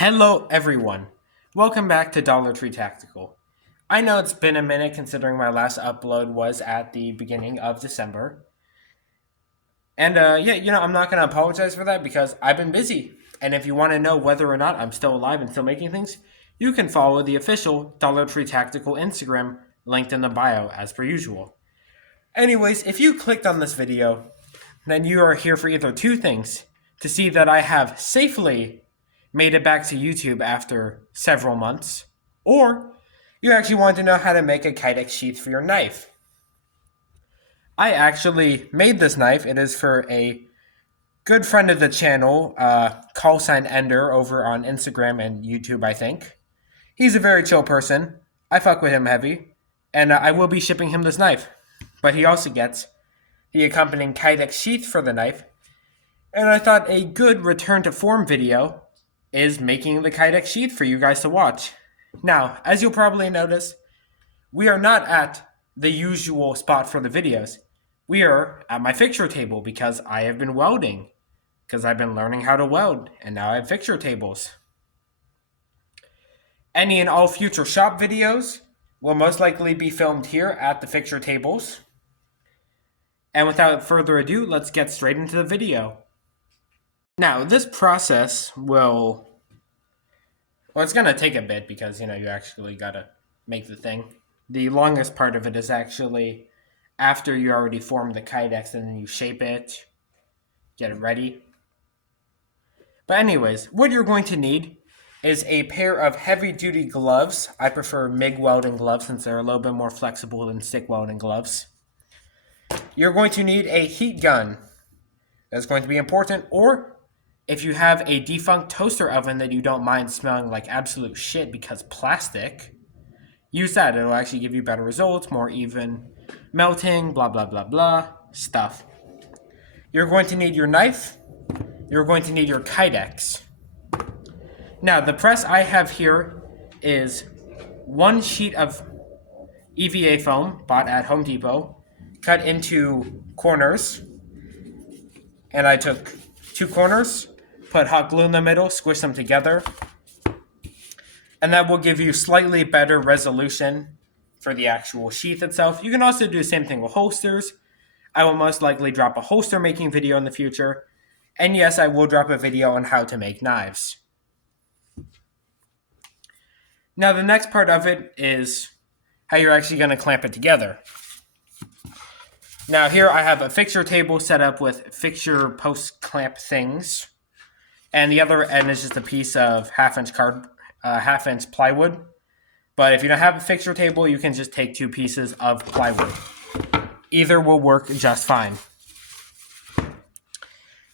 Hello, everyone. Welcome back to Dollar Tree Tactical. I know it's been a minute considering my last upload was at the beginning of December. And I'm not going to apologize for that because I've been busy. And if you want to know whether or not I'm still alive and still making things, you can follow the official Dollar Tree Tactical Instagram linked in the bio as per usual. Anyways, if you clicked on this video, then you are here for either two things: to see that I have safely made it back to YouTube after several months, or you actually want to know how to make a Kydex sheath for your knife. I actually made this knife. It is for a good friend of the channel, call sign Ender, over on Instagram and YouTube, I think. He's a very chill person. I fuck with him heavy, and I will be shipping him this knife. But he also gets the accompanying Kydex sheath for the knife, and I thought a good return to form video is making the Kydex sheath for you guys to watch. Now, as you'll probably notice, we are not at the usual spot for the videos. We are at my fixture table because I have been welding, because I've been learning how to weld, and now I have fixture tables. Any and all future shop videos will most likely be filmed here at the fixture tables. And without further ado, let's get straight into the video. Now, this process it's going to take a bit because, you actually got to make the thing. The longest part of it is actually after you already form the Kydex and then you shape it, get it ready. But anyways, what you're going to need is a pair of heavy-duty gloves. I prefer MIG welding gloves since they're a little bit more flexible than stick welding gloves. You're going to need a heat gun. That's going to be important, or if you have a defunct toaster oven that you don't mind smelling like absolute shit because plastic, use that. It'll actually give you better results, more even melting, blah, blah, blah, blah stuff. You're going to need your knife. You're going to need your Kydex. Now, the press I have here is one sheet of EVA foam bought at Home Depot, cut into corners. And I took two corners, put hot glue in the middle, squish them together, and that will give you slightly better resolution for the actual sheath itself. You can also do the same thing with holsters. I will most likely drop a holster making video in the future. And yes, I will drop a video on how to make knives. Now, the next part of it is how you're actually going to clamp it together. Now, here I have a fixture table set up with fixture post clamp things, and the other end is just a piece of half-inch plywood. But if you don't have a fixture table, you can just take two pieces of plywood. Either will work just fine.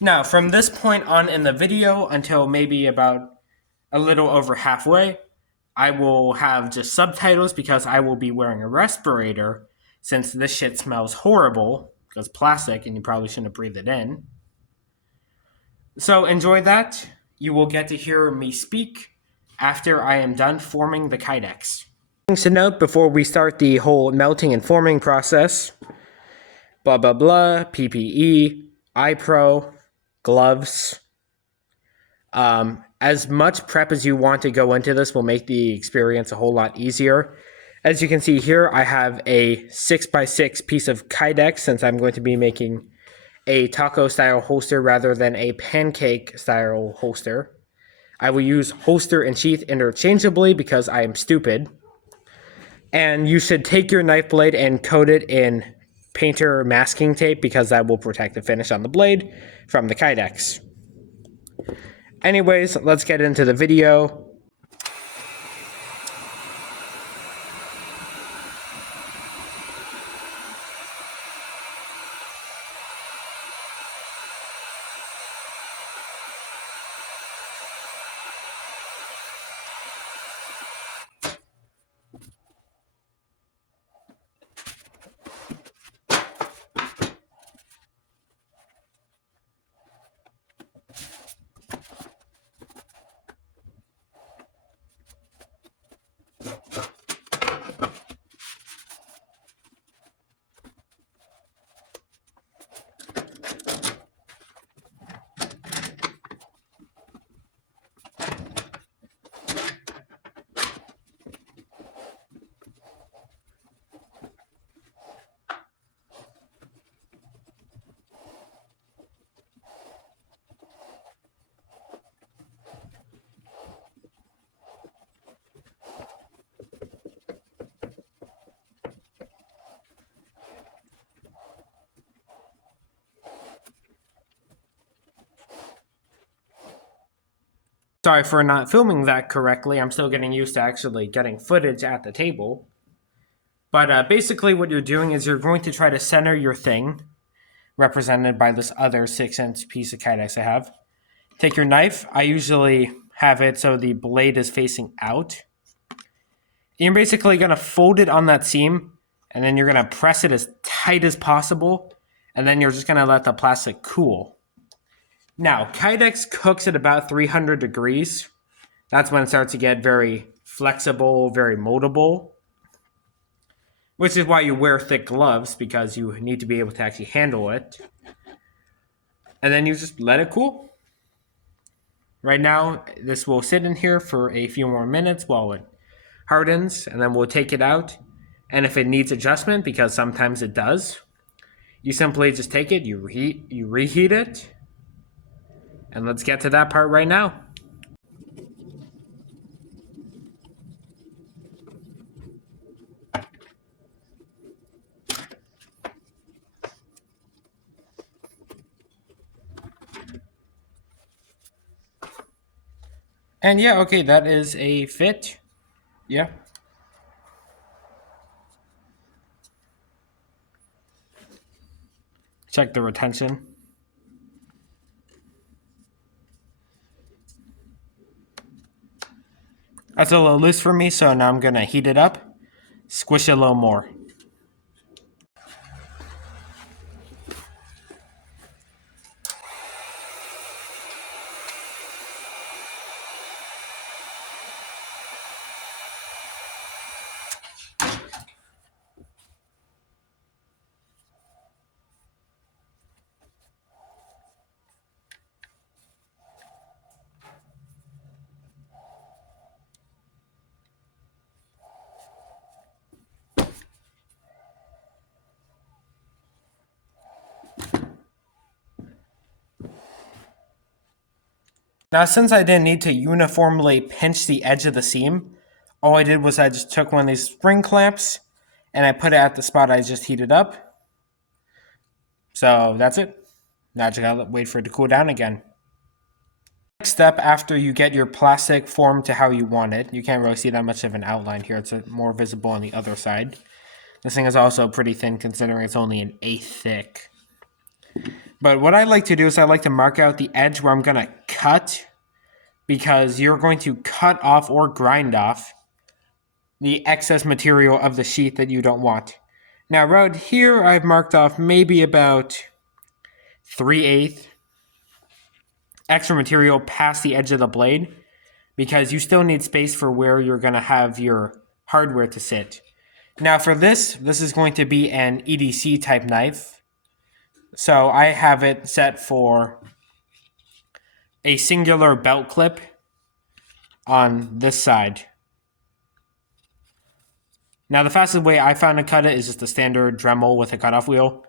Now, from this point on in the video until maybe about a little over halfway, I will have just subtitles because I will be wearing a respirator since this shit smells horrible because plastic and you probably shouldn't breathe it in. So enjoy that. You will get to hear me speak after I am done forming the Kydex. Things to note before we start the whole melting and forming process. Blah, blah, blah. PPE, iPro, gloves. As much prep as you want to go into this will make the experience a whole lot easier. As you can see here, I have a 6x6 piece of Kydex since I'm going to be making a taco-style holster rather than a pancake-style holster. I will use holster and sheath interchangeably because I am stupid. And you should take your knife blade and coat it in painter masking tape because that will protect the finish on the blade from the Kydex. Anyways, let's get into the video. Sorry for not filming that correctly. I'm still getting used to actually getting footage at the table. But basically what you're doing is you're going to try to center your thing, represented by this other 6-inch piece of Kydex I have. Take your knife. I usually have it so the blade is facing out. You're basically going to fold it on that seam, and then you're going to press it as tight as possible, and then you're just going to let the plastic cool. Now, Kydex cooks at about 300 degrees. That's when it starts to get very flexible, very moldable, which is why you wear thick gloves, because you need to be able to actually handle it. And then you just let it cool. Right now, this will sit in here for a few more minutes while it hardens, and then we'll take it out. And if it needs adjustment, because sometimes it does, you simply just take it, you reheat it, and let's get to that part right now. And yeah, okay, that is a fit. Yeah. Check the retention. That's a little loose for me, so now I'm going to heat it up, squish it a little more. Now, since I didn't need to uniformly pinch the edge of the seam, all I did was I just took one of these spring clamps and I put it at the spot I just heated up. So that's it. Now I just gotta wait for it to cool down again. Next step, after you get your plastic formed to how you want it, you can't really see that much of an outline here. It's more visible on the other side. This thing is also pretty thin considering it's only 1/8 thick. But what I like to do is I like to mark out the edge where I'm going to cut, because you're going to cut off or grind off the excess material of the sheath that you don't want. Now, right here, I've marked off maybe about 3/8 extra material past the edge of the blade, because you still need space for where you're going to have your hardware to sit. Now, for this is going to be an EDC type knife. So I have it set for a singular belt clip on this side. Now, the fastest way I found to cut it is just a standard Dremel with a cutoff wheel.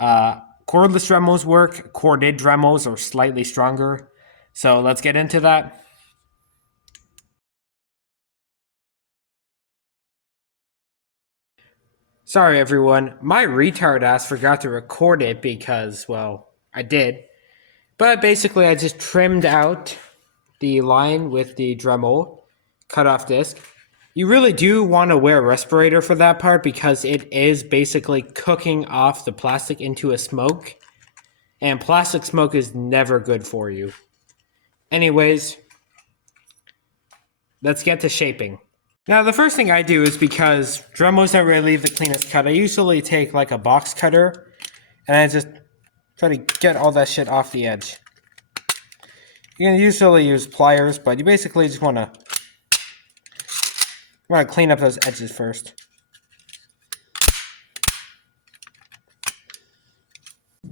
Cordless Dremels work. Corded Dremels are slightly stronger. So let's get into that. Sorry, everyone. My retard ass forgot to record it because, well, I did. But basically, I just trimmed out the line with the Dremel cutoff disc. You really do want to wear a respirator for that part, because it is basically cooking off the plastic into a smoke. And plastic smoke is never good for you. Anyways, let's get to shaping. Now, the first thing I do is, because Dremels don't really leave the cleanest cut, I usually take like a box cutter and I just try to get all that shit off the edge. You can usually use pliers, but you basically just want to clean up those edges first.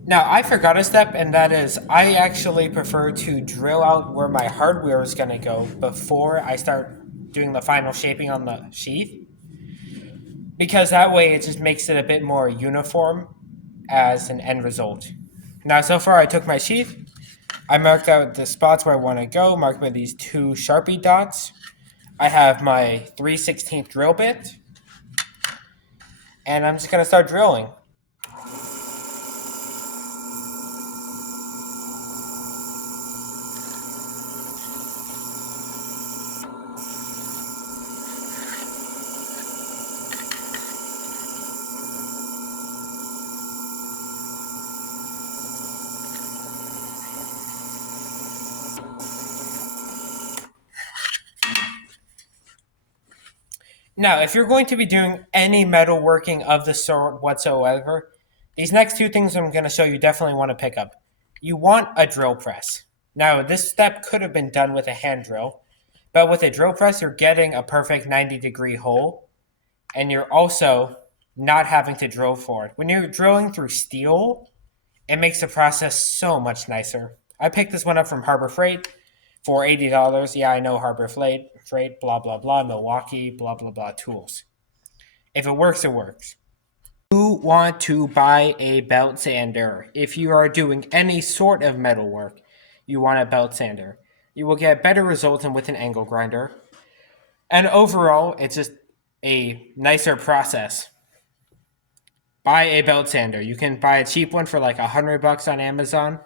Now, I forgot a step, and that is I actually prefer to drill out where my hardware is going to go before I start doing the final shaping on the sheath, because that way it just makes it a bit more uniform as an end result. Now, so far I took my sheath, I marked out the spots where I want to go, marked by these 2 Sharpie dots. I have my 3/16 drill bit, and I'm just going to start drilling. Now, if you're going to be doing any metalworking of the sort whatsoever, these next two things I'm going to show you definitely want to pick up. You want a drill press. Now, this step could have been done with a hand drill, but with a drill press, you're getting a perfect 90-degree hole, and you're also not having to drill for it. When you're drilling through steel, it makes the process so much nicer. I picked this one up from Harbor Freight for $80. Yeah, I know Harbor Freight, blah, blah, blah, Milwaukee, blah, blah, blah, tools. If it works, it works. You want to buy a belt sander. If you are doing any sort of metal work, you want a belt sander. You will get better results than with an angle grinder. And overall, it's just a nicer process. Buy a belt sander. You can buy a cheap one for like $100 on Amazon.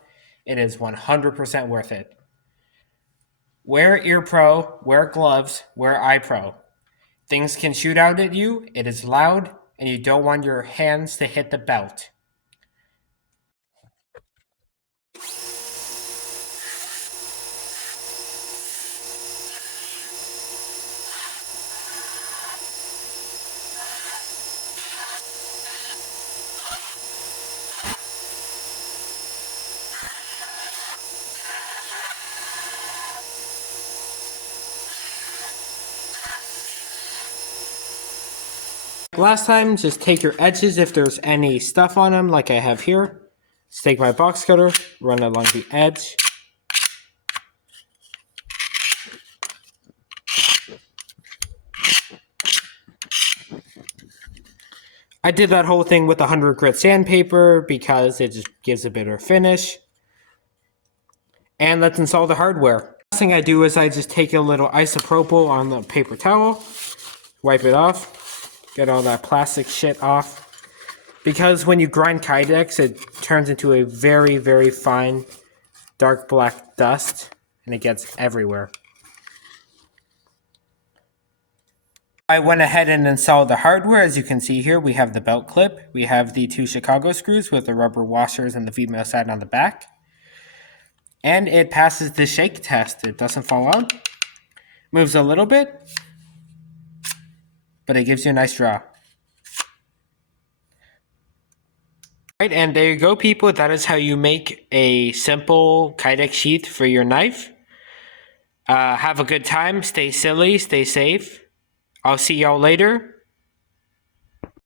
It is 100% worth it. Wear ear pro, wear gloves, wear eye pro. Things can shoot out at you, it is loud, and you don't want your hands to hit the belt. Last time, just take your edges if there's any stuff on them, like I have here. Just take my box cutter, run along the edge. I did that whole thing with 100 grit sandpaper because it just gives a better finish. And let's install the hardware. Last thing I do is I just take a little isopropyl on the paper towel, wipe it off, get all that plastic shit off. Because when you grind Kydex, it turns into a very, very fine dark black dust, and it gets everywhere. I went ahead and installed the hardware. As you can see here, we have the belt clip. We have the 2 Chicago screws with the rubber washers and the female side on the back. And it passes the shake test. It doesn't fall out. Moves a little bit, but it gives you a nice draw. Right, and there you go, people. That is how you make a simple Kydex sheath for your knife. Have a good time. Stay silly. Stay safe. I'll see y'all later.